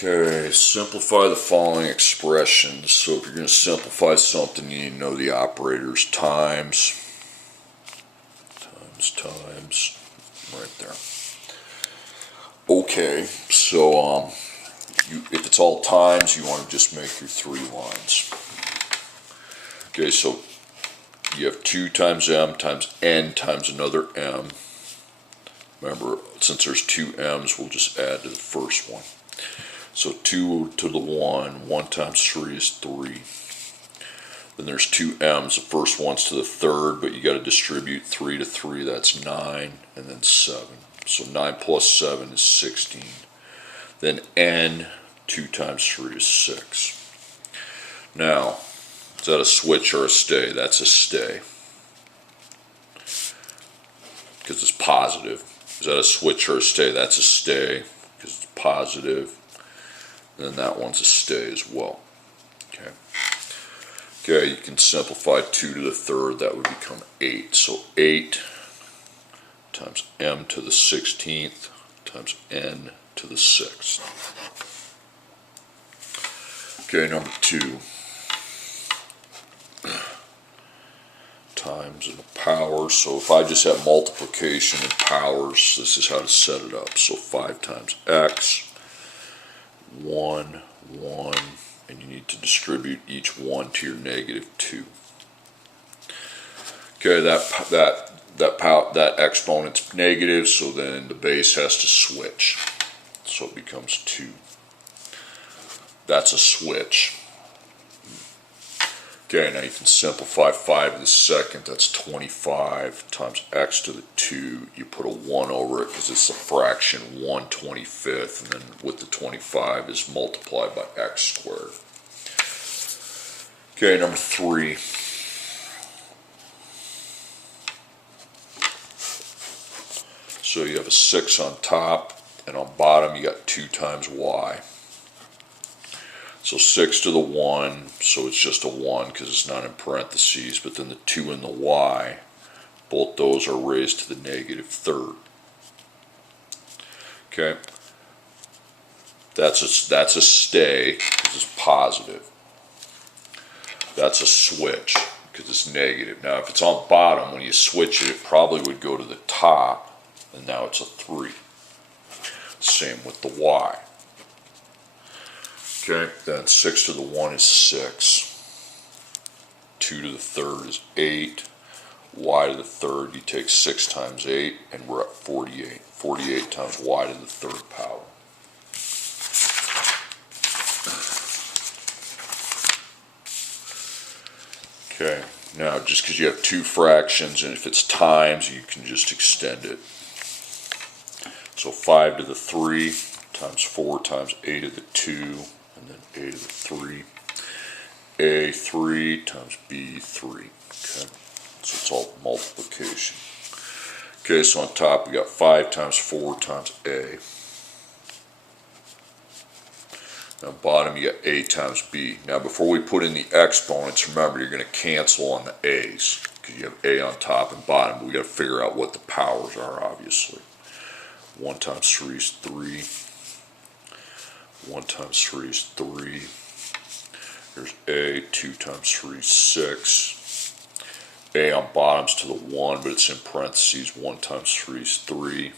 Okay, simplify the following expressions. So if you're going to simplify something, you need to know the operators. Times, right there. Okay, so if it's all times, you want to just make your 3 lines. Okay, so you have 2 times m times n times another m. Remember, since there's 2 m's, we'll just add to the first one. So 2 to the 1 times 3 is 3. Then there's 2 m's, the first one's to the third, but you got to distribute 3 to 3, that's 9, and then 7. So 9 plus 7 is 16. Then n, 2 times 3 is 6. Now, is that a switch or a stay? That's a stay, because it's positive. Is that a switch or a stay? That's a stay, because it's positive. And then that one's a stay as well. Okay. Okay, you can simplify 2 to the third, that would become 8. So 8 times m to the 16th times n to the 6th. Okay, number 2. Times and the powers. So if I just have multiplication and powers, this is how to set it up. So 5 times x, 1, 1, and you need to distribute each 1 to your -2. Okay, that exponent's negative, so then the base has to switch. So it becomes 2. That's a switch. Okay, now you can simplify 5 to the second, that's 25 times x to the 2. You put a 1 over it because it's a fraction, 1/25, and then with the 25 is multiplied by x squared. Okay, number 3. So you have a 6 on top, and on bottom you got 2 times y. So 6 to the 1, so it's just a 1 because it's not in parentheses, but then the 2 and the y, both those are raised to the -3rd. Okay, that's a stay because it's positive. That's a switch because it's negative. Now if it's on bottom, when you switch it, it probably would go to the top, and now it's a 3. Same with the y. Okay, then 6 to the 1 is 6. 2 to the third is 8. Y to the third, you take 6 times 8, and we're at 48. 48 times y to the third power. Okay, now just because you have 2 fractions, and if it's times, you can just extend it. So 5 to the 3 times 4 times a to the 2, and then a to the 3. A 3 times b 3. Okay, so it's all multiplication. Okay, so on top we got 5 times 4 times a. Now bottom you got a times b. Now before we put in the exponents, remember you're going to cancel on the a's, because you have a on top and bottom, but we got to figure out what the powers are, obviously. 1 times 3 is 3. 1 times 3 is 3. Here's a. 2 times 3 is 6. A on bottom's to the 1, but it's in parentheses. 1 times 3 is 3.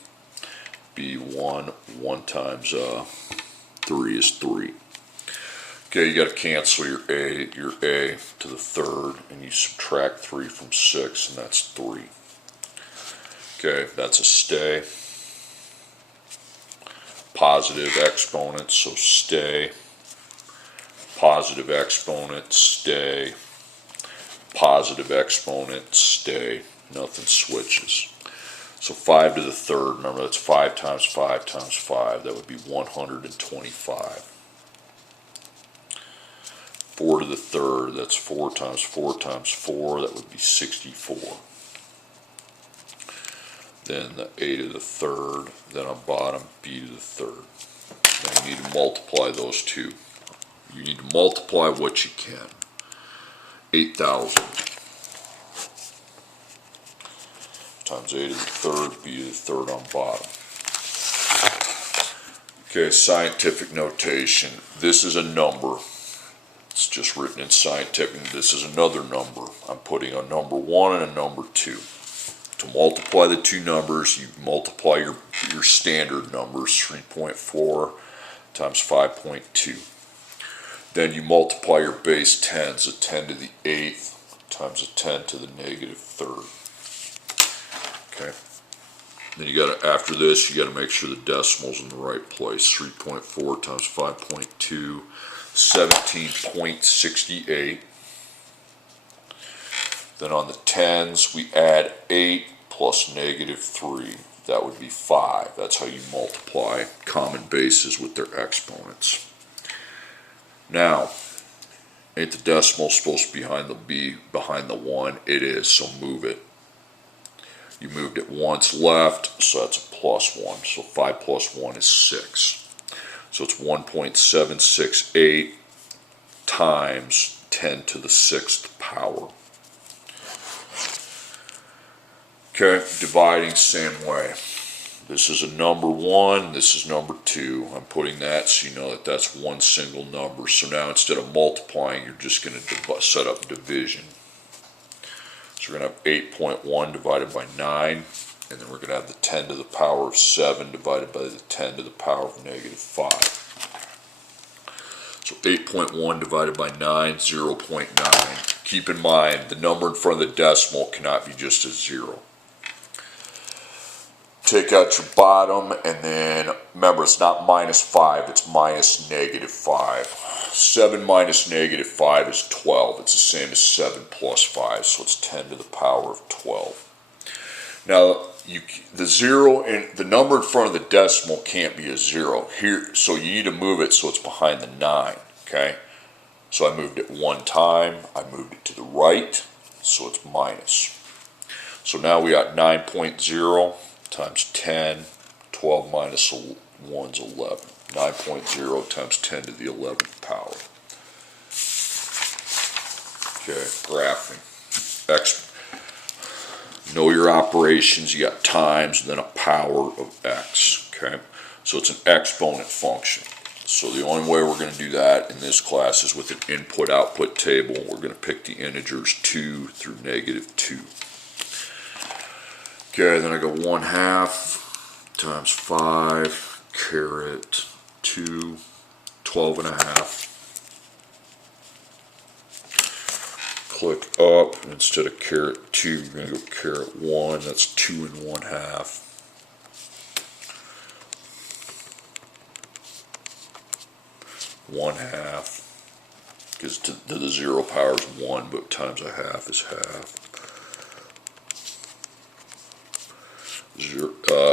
B1. 1 times 3 is 3. Okay, you got to cancel your a to the third, and you subtract 3 from 6, and that's 3. Okay, that's a stay. Positive exponents, so stay. Positive exponent, stay. Positive exponent, stay. Nothing switches. So 5 to the third, remember that's 5 times 5 times 5. That would be 125. 4 to the third, that's 4 times 4 times 4. That would be 64. Then the a to the third, then on bottom, b to the third. Now you need to multiply those two. You need to multiply what you can. 8,000 times a to the third, b to the third on bottom. Okay, scientific notation. This is a number. It's just written in scientific. This is another number. I'm putting a number 1 and a number 2. To multiply the two numbers, you multiply your standard numbers, 3.4 times 5.2. Then you multiply your base 10s, a 10 to the 8th times a 10 to the negative 3rd. Okay. Then you got to, after this, you got to make sure the decimal's in the right place. 3.4 times 5.2, 17.68. Then on the 10s, we add 8 plus negative 3. That would be 5. That's how you multiply common bases with their exponents. Now, ain't the decimal supposed to be behind the 1? It is, so move it. You moved it once left, so that's a plus 1. So 5 plus 1 is 6. So it's 1.768 times 10 to the 6th power. Okay, dividing same way. This is a number 1, this is number 2. I'm putting that so you know that that's one single number. So now instead of multiplying, you're just going to set up division. So we're going to have 8.1 divided by 9, and then we're going to have the 10 to the power of 7 divided by the 10 to the power of negative 5. So 8.1 divided by 9, 0.9. Keep in mind, the number in front of the decimal cannot be just a 0. Take out your bottom, and then remember, it's not minus 5, it's minus negative 5. 7 minus negative 5 is 12. It's the same as 7 plus 5, so it's 10 to the power of 12. Now, the 0 and the number in front of the decimal can't be a 0 here, so you need to move it so it's behind the 9. Okay, so I moved it one time. I moved it to the right, so it's minus. So now we got 9.0 times 10, 12 minus 1 is 11. 9.0 times 10 to the 11th power. Okay, graphing. Know your operations. You got times and then a power of x. Okay, so it's an exponent function. So the only way we're going to do that in this class is with an input-output table. We're going to pick the integers 2 through negative 2. Okay, then I go 1/2 times 5 caret 2, 12.5. Click up, and instead of caret 2, you're going to go caret 1. That's 2 and 1/2. One half, because to the 0 power is 1, but times a half is half.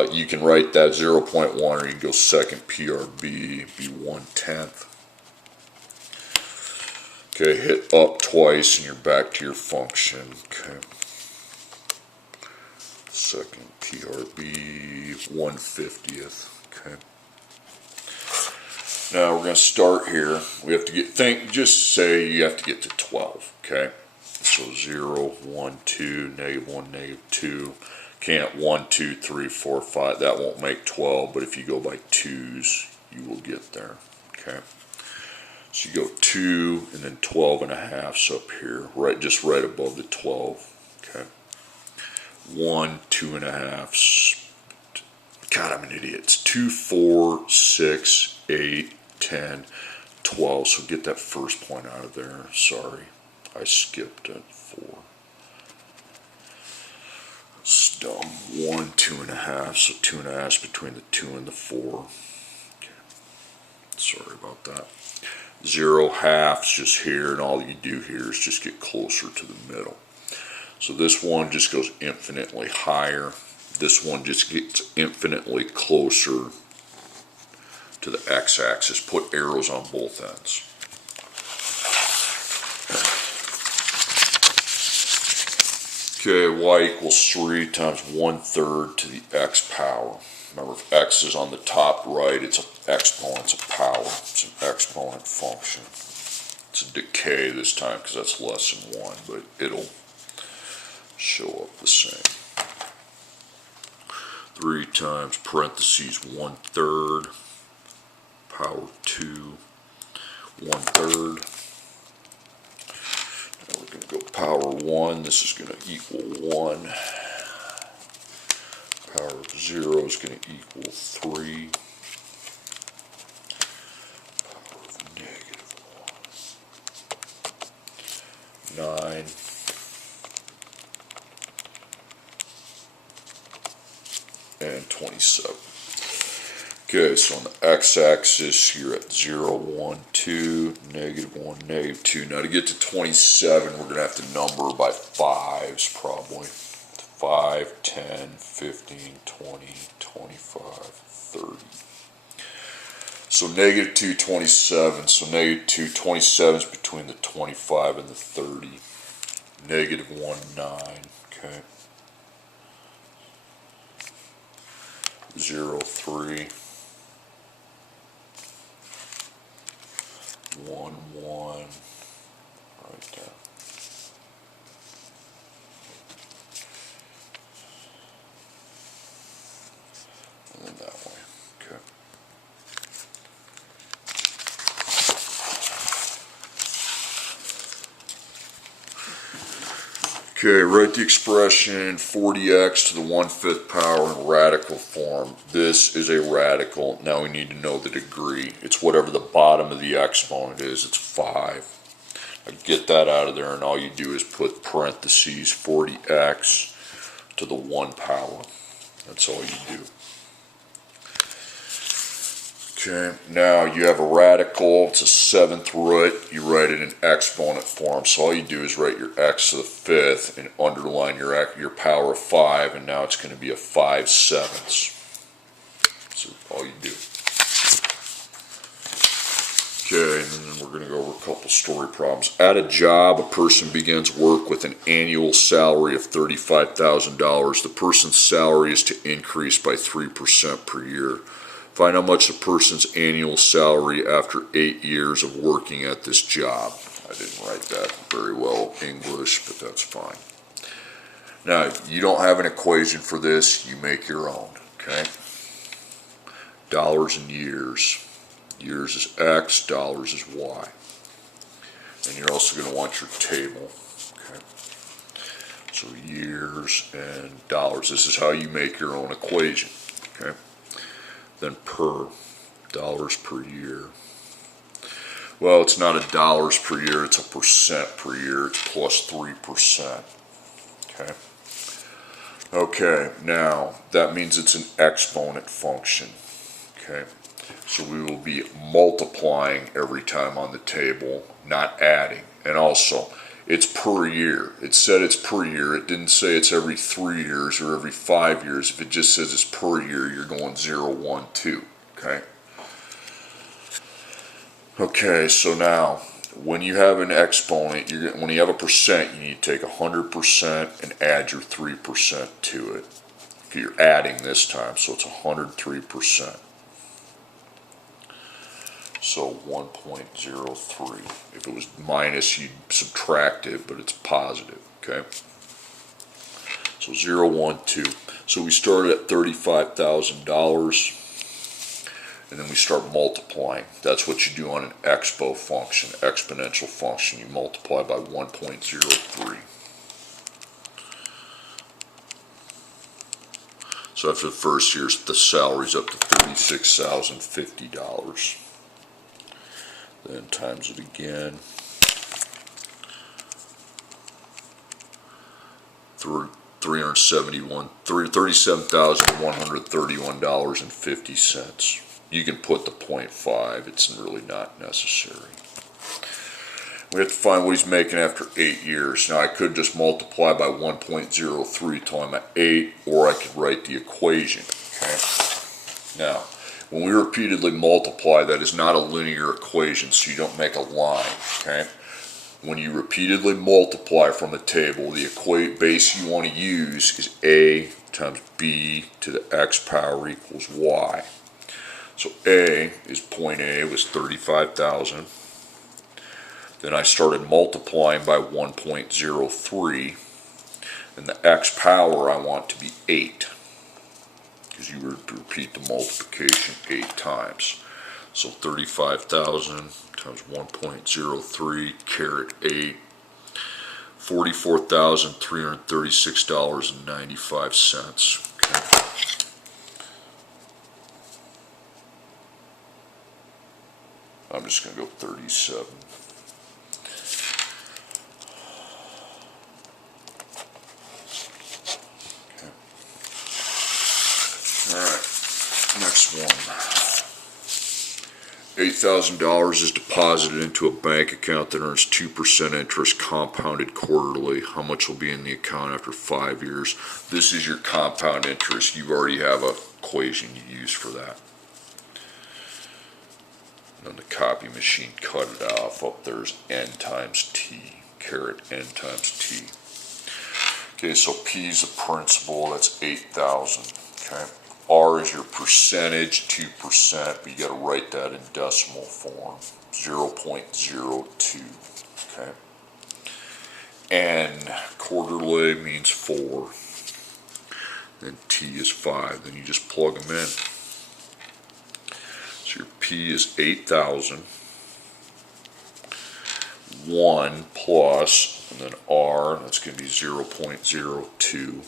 You can write that 0.1, or you can go second PRB, be 1/10. Okay, hit up twice and you're back to your function. Okay. Second PRB, 1/50th. Okay. Now we're going to start here. We have to just say you have to get to 12. Okay. So 0, 1, 2, negative 1, negative 2. Can't 1, 2, 3, 4, 5. That won't make 12, but if you go by 2's, you will get there. Okay. So you go 2 and then 12.5's up here, just right above the 12. Okay. 1, 2.5's. God, I'm an idiot. It's 2, 4, 6, 8, 10, 12. So get that first point out of there. Sorry, I skipped it. 4. It's dumb. 1, 2.5. So 2.5's between the 2 and the 4. Okay. Sorry about that. 0/2's just here, and all you do here is just get closer to the middle. So this one just goes infinitely higher. This one just gets infinitely closer to the x-axis. Put arrows on both ends. Okay, y equals 3 times 1/3 to the x power. Remember, if x is on the top right, it's an exponent, it's a power. It's an exponent function. It's a decay this time because that's less than 1, but it'll show up the same. 3 times parentheses 1/3 this is going to equal 1. Power of 0 is going to equal 3. Power of negative 1. 9. And 27. Okay, so on the x-axis, you're at 0, 1, 2, negative 1, negative 2. Now to get to 27, we're going to have to number by 5s probably. 5, 10, 15, 20, 25, 30. So negative 2, 27. So negative 2, 27 is between the 25 and the 30. Negative 1, 9. Okay. 0, 3. 1, 1. Right there. And then that way. Okay. Okay, write the expression 40x to the 1/5 power in radical form. This is a radical. Now we need to know the degree. It's whatever the bottom of the exponent is. It's 5. Now get that out of there, and all you do is put parentheses 40x to the 1 power. That's all you do. Okay, now you have a radical, it's a 7th root, you write it in exponent form, so all you do is write your x to the 5th and underline your power of 5, and now it's going to be a 5/7. So all you do. Okay, and then we're going to go over a couple story problems. At a job, a person begins work with an annual salary of $35,000. The person's salary is to increase by 3% per year. Find how much the person's annual salary after 8 years of working at this job. I didn't write that very well English, but that's fine. Now, you don't have an equation for this. You make your own, okay? Dollars and years. Years is X, dollars is Y. And you're also going to want your table, okay? So years and dollars. This is how you make your own equation, okay? Then per, dollars per year. Well, it's not a dollars per year, it's a percent per year. It's plus 3%. Okay. Okay, now that means it's an exponent function. Okay. So we will be multiplying every time on the table, not adding. And also, it's per year. It said it's per year. It didn't say it's every 3 years or every 5 years. If it just says it's per year, you're going 0, 1, 2. Okay? Okay, so now, when you have an exponent, when you have a percent, you need to take 100% and add your 3% to it. You're adding this time, so it's 103%. So 1.03. If it was minus, you'd subtract it, but it's positive, okay? So 0, 1, 2. So we started at $35,000, and then we start multiplying. That's what you do on an exponential function. You multiply by 1.03. So after the first year, the salary's up to $36,050. Then times it again. $37,131.50. You can put the 0.5. It's really not necessary. We have to find what he's making after 8 years. Now I could just multiply by 1.03 till I'm at 8, or I could write the equation. Okay. Now, when we repeatedly multiply, that is not a linear equation, so you don't make a line, okay? When you repeatedly multiply from the table, the base you want to use is A times B to the x power equals Y. So A is point A was 35,000. Then I started multiplying by 1.03, and the x power I want to be 8. Because you would repeat the multiplication 8 times. So 35,000 times 1.03 caret 8, $44,336.95. Okay. I'm just going to go 37. Okay. All right, next one. $8,000 is deposited into a bank account that earns 2% interest compounded quarterly. How much will be in the account after 5 years? This is your compound interest. You already have an equation you use for that. And on the copy machine, cut it off. Up there's n times t, caret n times t. Okay, so P is the principal, that's 8,000. Okay. R is your percentage, 2%, but you got to write that in decimal form, 0.02. Okay. N, quarterly means 4. Then T is 5. Then you just plug them in. So your P is 8,000. 1 plus, and then R, that's going to be 0.02.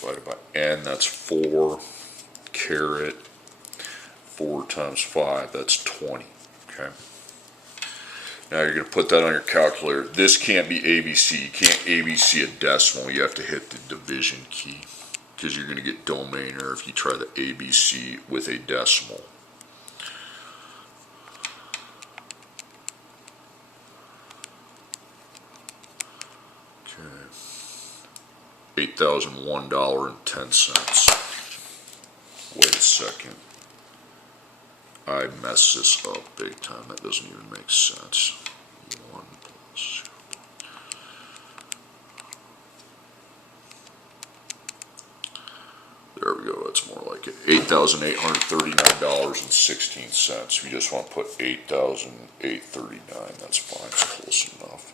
Divided by n, that's 4, caret 4 times 5, that's 20. Okay. Now you're going to put that on your calculator. This can't be ABC. You can't ABC a decimal. You have to hit the division key because you're going to get domain error if you try the ABC with a decimal. $8,001.10. Wait a second. I messed this up big time. That doesn't even make sense. 1 plus 0. There we go. That's more like it. $8,839.16. If you just want to put 8,839, that's fine. It's close enough.